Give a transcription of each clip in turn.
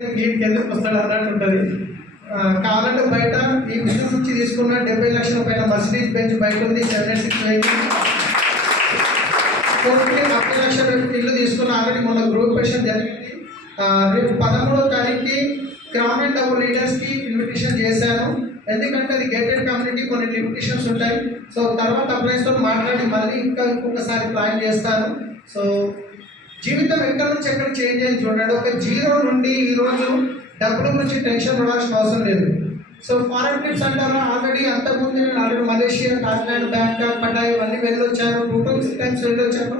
వీటికి ఎందుకు వస్తాడు అన్నట్టు ఉంటుంది. కావాలంటే బయట ఈ బిజినెస్ నుంచి తీసుకున్న 70 లక్షల పైన మర్సిడీస్ బెంచ్ బయట ఉంది. 76 వెహికల్ 40 లక్షల ఇల్లు తీసుకున్న ఆల్రెడీ మొన్న గ్రూపేషన్ జరిగింది. రేపు 13వ తారీఖుకి క్రౌన్ అండ్ డబుల్ లీడర్స్కి ఇన్విటేషన్ చేశాను. ఎందుకంటే అది గేటెడ్ కమ్యూనిటీ, కొన్ని లిమిటేషన్స్ ఉంటాయి. సో తర్వాత అప్లైస్తో మాట్లాడి మళ్ళీ ఇంకొకసారి ప్లాన్ చేస్తాను. సో జీవితం ఎక్కడి నుంచి ఎక్కడ చేంజ్ అయ్యి చూడండి. ఒక జీరో నుండి ఈరోజు డబ్బుల గురించి టెన్షన్ పడాల్సిన అవసరం లేదు. సో ఫారెన్ ట్రిప్స్ అంటారా, ఆల్రెడీ అంతకుముందు నేను ఆల్రెడీ మలేషియా, థాయిలాండ్, బ్యాంకాక్, పటాయ్ ఇవన్నీ వెళ్ళొచ్చాను. 2 to 3 times వెళ్ళొచ్చాను.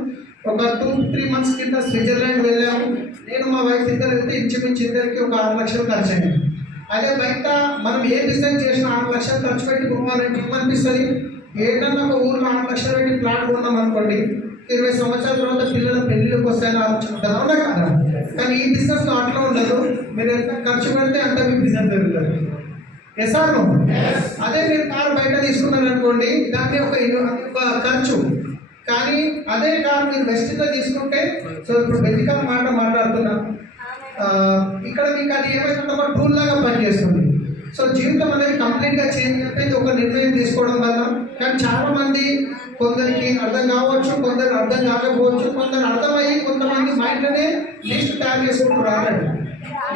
ఒక 2-3 months కింద స్విట్జర్లాండ్ వెళ్ళాము. నేను మా వైఫ్ ఇద్దరు వెళ్తే ఇంచుమించు ఇద్దరికి ఒక 6 లక్షలు ఖర్చు అయింది. అదే బయట మనం ఏ బిజినెస్ చేసినా 6 లక్షలు ఖర్చు పెట్టి పోవాలంటే ఏమనిపిస్తుంది? ఏదన్నా ఒక ఊర్లో 6 లక్షలు పెట్టి ప్లాట్ కొన్నాం అనుకోండి, 20 సంవత్సరాల తర్వాత పిల్లల పెళ్ళిళ్ళకి వస్తాయని ఆలోచిస్తారు, అవునా కదా? కానీ ఈ బిజినెస్లో అట్లా ఉండదు. మీరు ఎంత ఖర్చు పెడితే అంత మీ బిజినెస్ పెరుగుతుంది. ఎసాను అదే మీరు కారు బయట తీసుకున్నారనుకోండి, దాన్ని ఒక ఖర్చు. కానీ అదే కారు మీరు బెస్ట్గా తీసుకుంటే, సో ఇప్పుడు బెదికాల మాట్లాడుతున్నా, ఇక్కడ మీకు అది ఏమైనా ఒక టూల్ లాగా పనిచేస్తుంది. సో జీవితం అనేది కంప్లీట్గా చేంజ్ అయిపోయింది ఒక నిర్ణయం తీసుకోవడం వల్ల. కానీ చాలామంది, కొందరికి అర్థం కావచ్చు, కొందరు అర్థం కాకపోవచ్చు, కొందరు అర్థమయ్యి కొంతమంది మైండ్లోనే లిస్ట్ తయారు చేసుకుంటూ రాలండి.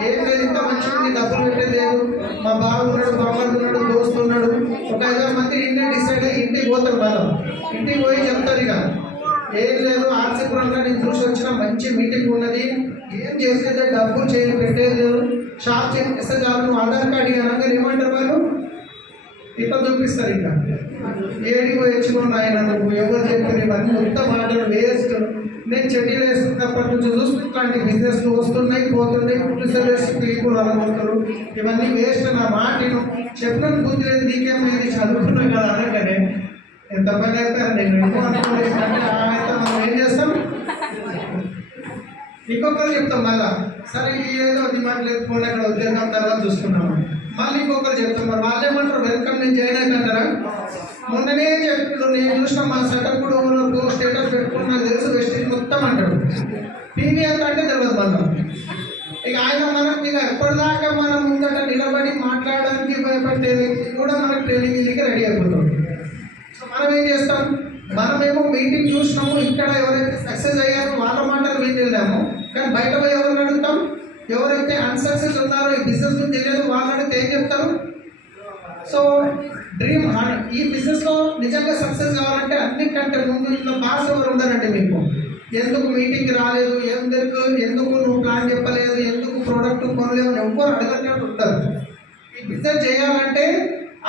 ఏం లేదు, ఇంత మంచిగా ఉంది, డబ్బులు పెట్టలేదు, మా బావ ఉన్నాడు, బామ్మడు ఉన్నాడు, దోస్తు ఉన్నాడు, ఒక 5 మంది ఇంటిని డిసైడ్ అయ్యి ఇంటికి పోతారు. వాళ్ళు ఇంటికి పోయి చెప్తారు, ఇక ఏం లేదు, ఆర్సీపురంలో నేను చూసి వచ్చిన మంచి మీటింగ్ ఉన్నది, ఏం చేసేది డబ్బులు చేసి పెట్టేది, షాప్ చేస్తే చాలు, నువ్వు ఆధార్ కార్డు అనగా ఏమంటారు వాళ్ళు? ఇట్లా చూపిస్తారు. ఇంకా ఏడికి వచ్చిన ఆయన నువ్వు ఎవరు చెప్పారు, ఇవన్నీ మొత్తం మాటలు వేస్ట్. నేను చెడ్డీలు వేస్తున్నప్పటి నుంచి చూస్తూ ఇట్లాంటి బిజినెస్లు వస్తున్నాయి, పోతున్నాయి, పుట్టిసలేసి పీపుల్ అనబోతారు, ఇవన్నీ వేస్ట్. నా మాటను చెప్పిన బుద్ధి లేదు, నీకేమైంది, చదువుకున్నాం కదా అనగానే ఎంత పని అవుతారు. నేను ఎక్కువ అనుకోలేదు. మనం ఏం చేస్తాం, ఇంకొకరు చెప్తాం మళ్ళా, సరే ఏదో డిమాండ్ లేదు, ఫోన్ అక్కడ ఉద్యోగం తర్వాత చూసుకున్నాము. మళ్ళీ ఇంకొకరు చెప్తాం, మరి వాళ్ళు ఏమంటారు, వెల్కమ్ నేను జాయిన్ అయినంటారా? మొన్ననే చెప్పాడు, నేను చూసిన మా సెటప్ కూడా స్టేటస్ పెట్టుకుని నాకు తెలుసు వెస్టేజ్ మొత్తం అంటాడు. టీవీ ఎంత అంటే తెలియదు మనం. ఇక ఆయన మనం ఇక ఎప్పటిదాకా మనం ముందట నిలబడి మాట్లాడడానికి భయపడేది కూడా మనకు ట్రైనింగ్ ఇదికి రెడీ అయిపోతాం. సో మనం ఏం చేస్తాం, మనమేమో మీటింగ్ చూసినాము, ఇక్కడ ఎవరైతే సక్సెస్ అయ్యారో వాళ్ళ మాటలు విని వెళ్ళాము. కానీ బయట పోయి ఎవరిని అడుగుతాం? ఎవరైతే అన్సక్సెస్ ఉన్నారో, ఈ బిజినెస్ తెలియదు, వాళ్ళని అడిగితే ఏం చెప్తారు? సో డ్రీమ్, ఈ బిజినెస్లో నిజంగా సక్సెస్ కావాలంటే అన్నిటికంటే ముందు ఇంట్లో బాస్ ఎవరు ఉండాలంటే మీకు ఎందుకు మీటింగ్ రాలేదు, ఎందుకు నువ్వు ప్లాన్ చెప్పలేదు, ఎందుకు ప్రోడక్ట్ కొనలేవు అని ఎవ్వరు అడగట్లేదు ఉంటారు. ఈ బిజినెస్ చేయాలంటే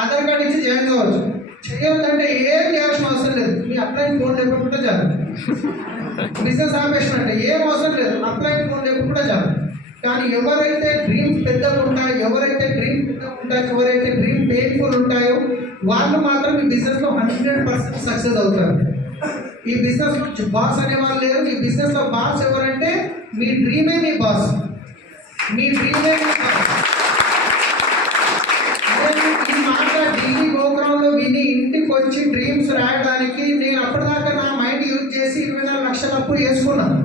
ఆధార్ కార్డు ఇచ్చి జాయిన్ కావచ్చు, చేయాలంటే ఏం చేయాల్సిన అవసరం లేదు. మీ అప్లైన్ ఫోన్ లేకుండా చాలు. బిజినెస్ ఆపేషన్ అంటే ఏం అవసరం లేదు, అప్లైన్ ఫోన్ లేకుండా చాలు. కానీ ఎవరైతే డ్రీమ్ పెద్దగా ఉంటాయో, ఎవరైతే డ్రీమ్ పెయిన్ఫుల్ ఉంటాయో వాళ్ళు మాత్రం ఈ బిజినెస్లో 100% సక్సెస్ అవుతారు. ఈ బిజినెస్లో బాస్ అనే వాళ్ళు లేరు. ఈ బిజినెస్లో బాస్ ఎవరంటే మీ డ్రీమే మీ బాస్, మీ డ్రీమే మీ బాస్. ఈ మాట ఢిల్లీ ప్రోగ్రాంలో విని ఇంటికి వచ్చి డ్రీమ్స్ రాయడానికి నేను అప్పటిదాకా నా మైండ్ యూజ్ చేసి 24 లక్షల అప్పు వేసుకున్నాను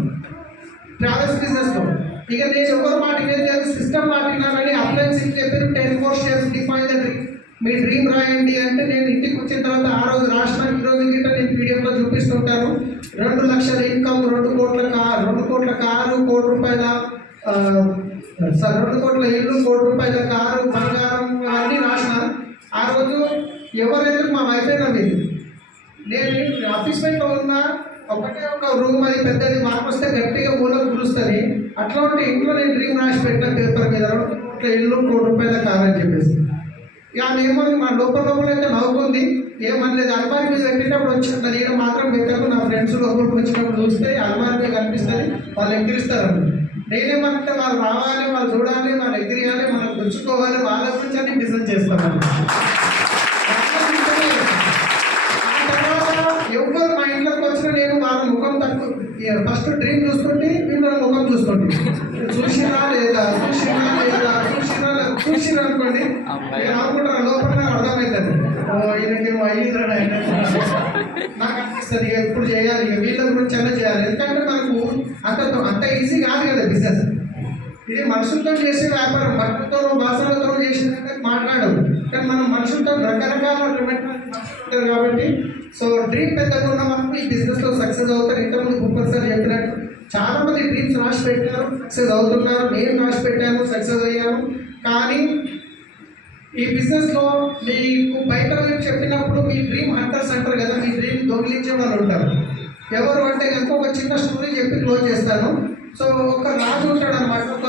ట్రావెల్స్ బిజినెస్లో. ఇక నేను ఎవరు మాట లేదు, సిస్టమ్ మాట్లాడాలని అప్లయన్స్ చెప్పారు, 10 more steps define the dream. Me dream రాయండి అంటే నేను ఇంటికి వచ్చిన తర్వాత ఆ రోజు రాసిన, ఈ రోజు గిట్ట నేను పీడిఎఫ్లో చూపిస్తుంటాను. 2 లక్షల ఇన్కమ్, 2 కోట్ల కారు, 2 కోట్ల కారు, 1 కోటి రూపాయల 2 కోట్ల ఇల్లు, 1 కోటి రూపాయల కారు, బంగారం, అన్నీ రాసిన. ఆ రోజు ఎవరైతే మా వైఫ్ అయినా మీరు, నేను ఆఫీస్ లో ఉన్న ఒకటే ఒక రూమ్, అది పెద్దది, మార్పు వస్తే గట్టిగా మూలకు పిలుస్తుంది. అట్లా ఉంటే ఇంట్లో నేను డ్రీమ్ రాసి పెట్టిన పేపర్ మీద 2 కోట్ల ఇల్లు, 1 కోటి రూపాయల కారు అని చెప్పేసి. ఇక ఆమె ఏమని మా లోపల అయితే నవ్వుకుంది, ఏమనలేదు. అల్మారి మీద పెట్టేటప్పుడు వచ్చింది, నేను మాత్రం పెట్టకు, నా ఫ్రెండ్స్ లోపలికి వచ్చినప్పుడు చూస్తే అల్మారి మీద కనిపిస్తుంది, వాళ్ళు ఎక్కిరిస్తారు. నేనేమంటే వాళ్ళు రావాలి, వాళ్ళు చూడాలి, వాళ్ళు ఎగిరియాలి, మనం పుచ్చుకోవాలి, వాళ్ళ గురించి అన్ని బిజినెస్ చేస్తాను. ఎవరు మా ఇంట్లోకి వచ్చినా నేను వాళ్ళ ముఖం తక్కువ, ఫస్ట్ డ్రీమ్ చూస్తుంటే వీళ్ళ ముఖం చూస్తుంటే చూసినా లేదా చూసినా అనుకోండి, అనుకుంటారు లోపల అర్థమవుతుంది, ఈయనకేమో అయ్యిందని నాకు అనిపిస్తుంది. ఇక ఎప్పుడు చేయాలి, ఇక వీళ్ళ గురించి అయినా చేయాలి. ఎందుకంటే మనకు అంత ఈజీ కాదు కదా బిజినెస్. ఇది మనుషులతో చేసే వ్యాపారం, బట్టలతోనో వాసనలతోనో చేసేదంటే మాట్లాడడం, కానీ మనం మనుషులతో రకరకాల ఉంటారు కాబట్టి సో డ్రీమ్ పెద్దగా ఉన్న మనకు ఈ బిజినెస్లో సక్సెస్ అవుతారు. ఇంతకుముందు భూపల్ సార్ చెప్పినట్టు చాలా మంది డ్రీమ్స్ రాసి పెట్టారు, సక్సెస్ అవుతున్నారు. నేను రాసి పెట్టాను, సక్సెస్ అయ్యాను. కానీ ఈ బిజినెస్లో మీకు బయట వైపు చెప్పినప్పుడు మీ డ్రీమ్ హంటర్స్ అంటారు కదా, మీ డ్రీమ్ దొంగిలించే వాళ్ళు ఉంటారు. ఎవరు అంటే కనుక ఒక చిన్న స్టోరీ చెప్పి క్లోజ్ చేస్తాను. సో ఒక రాజు ఉంటాడు అనమాట, ఒక